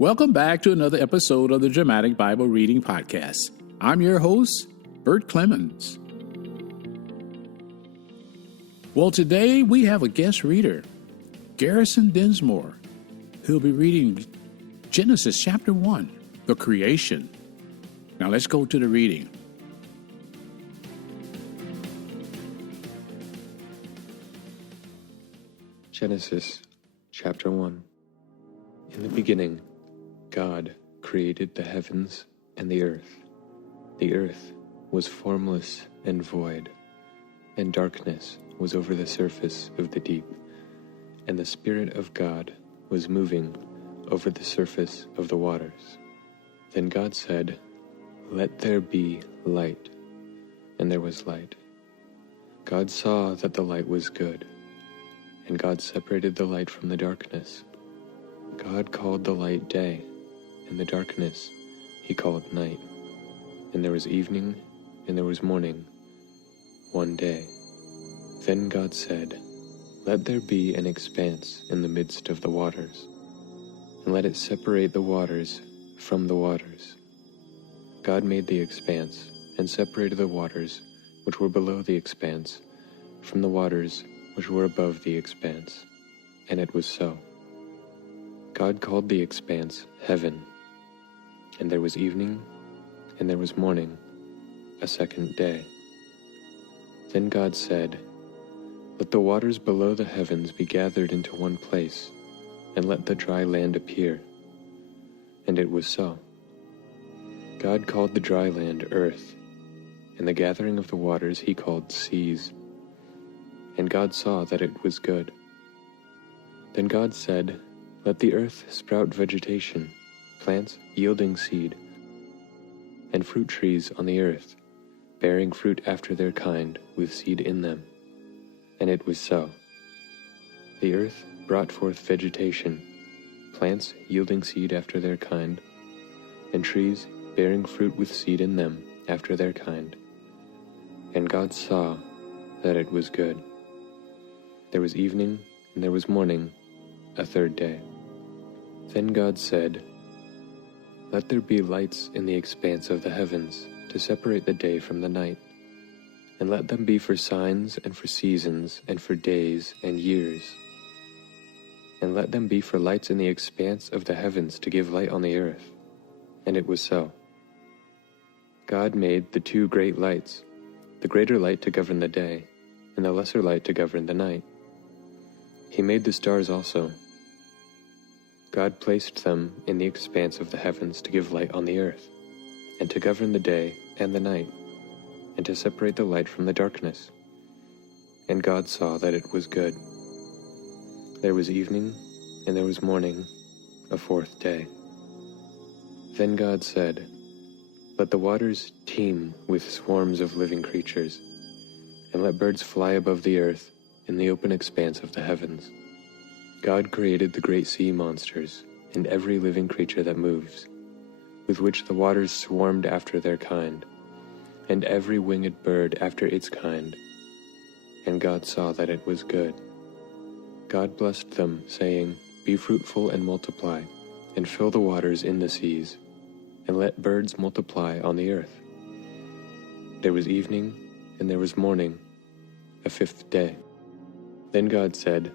Welcome back to another episode of the Dramatic Bible Reading Podcast. I'm your host, Bert Clemens. Well, today we have a guest reader, Garrison Dinsmore, who'll be reading Genesis chapter 1, the creation. Now let's go to the reading. Genesis chapter 1. In the beginning, God created the heavens and the earth. The earth was formless and void, and darkness was over the surface of the deep, and the Spirit of God was moving over the surface of the waters. Then God said, "Let there be light," and there was light. God saw that the light was good, and God separated the light from the darkness. God called the light day, and the darkness he called night. And there was evening, and there was morning, one day. Then God said, "Let there be an expanse in the midst of the waters, and let it separate the waters from the waters." God made the expanse, and separated the waters which were below the expanse from the waters which were above the expanse. And it was so. God called the expanse heaven. And there was evening, and there was morning, a second day. Then God said, "Let the waters below the heavens be gathered into one place, and let the dry land appear." And it was so. God called the dry land earth, and the gathering of the waters he called seas. And God saw that it was good. Then God said, "Let the earth sprout vegetation, plants yielding seed, and fruit trees on the earth, bearing fruit after their kind, with seed in them." And it was so. The earth brought forth vegetation, plants yielding seed after their kind, and trees bearing fruit with seed in them after their kind. And God saw that it was good. There was evening, and there was morning, a third day. Then God said, "Let there be lights in the expanse of the heavens, to separate the day from the night, and let them be for signs and for seasons and for days and years. And let them be for lights in the expanse of the heavens to give light on the earth." And it was so. God made the two great lights, the greater light to govern the day, and the lesser light to govern the night. He made the stars also. God placed them in the expanse of the heavens to give light on the earth, and to govern the day and the night, and to separate the light from the darkness. And God saw that it was good. There was evening, and there was morning, a fourth day. Then God said, "Let the waters teem with swarms of living creatures, and let birds fly above the earth in the open expanse of the heavens." God created the great sea monsters, and every living creature that moves, with which the waters swarmed after their kind, and every winged bird after its kind. And God saw that it was good. God blessed them, saying, "Be fruitful and multiply, and fill the waters in the seas, and let birds multiply on the earth." There was evening, and there was morning, a fifth day. Then God said,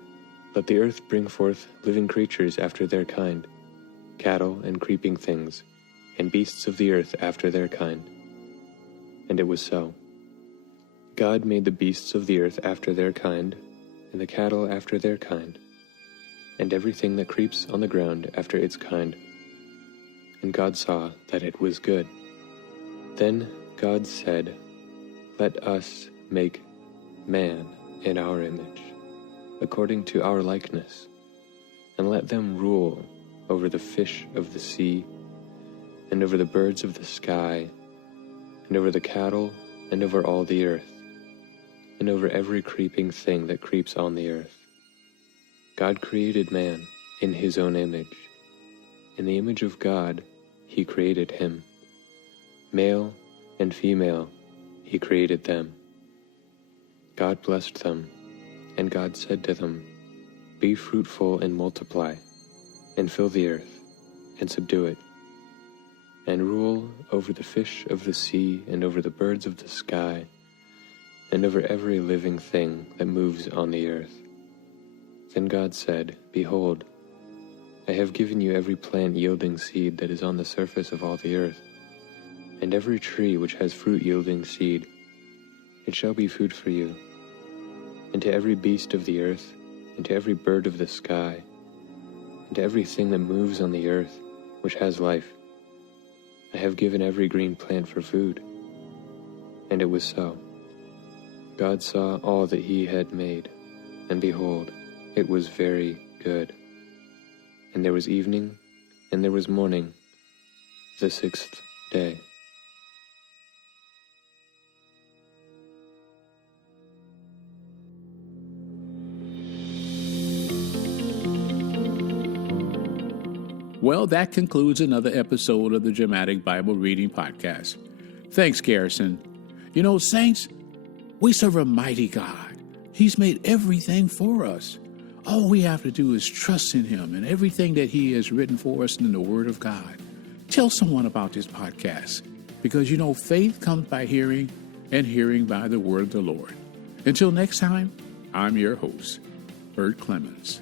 "Let the earth bring forth living creatures after their kind, cattle and creeping things, and beasts of the earth after their kind." And it was so. God made the beasts of the earth after their kind, and the cattle after their kind, and everything that creeps on the ground after its kind. And God saw that it was good. Then God said, "Let us make man in our image, according to our likeness, and let them rule over the fish of the sea, and over the birds of the sky, and over the cattle, and over all the earth, and over every creeping thing that creeps on the earth." God created man in his own image. In the image of God he created him. Male and female he created them. God blessed them, and God said to them, "Be fruitful and multiply, and fill the earth, and subdue it, and rule over the fish of the sea, and over the birds of the sky, and over every living thing that moves on the earth. Then God said, Behold, I have given you every plant yielding seed that is on the surface of all the earth, and every tree which has fruit yielding seed. It shall be food for you. And to every beast of the earth, and to every bird of the sky, and to everything that moves on the earth, which has life, I have given every green plant for food. And it was so. God saw all that he had made, and behold, it was very good. And there was evening, and there was morning, the sixth day. Well, that concludes another episode of the Dramatic Bible Reading Podcast. Thanks, Garrison. You know, saints, we serve a mighty God. He's made everything for us. All we have to do is trust in him and everything that he has written for us in the Word of God. Tell someone about this podcast, because, you know, faith comes by hearing, and hearing by the word of the Lord. Until next time, I'm your host, Bert Clemens.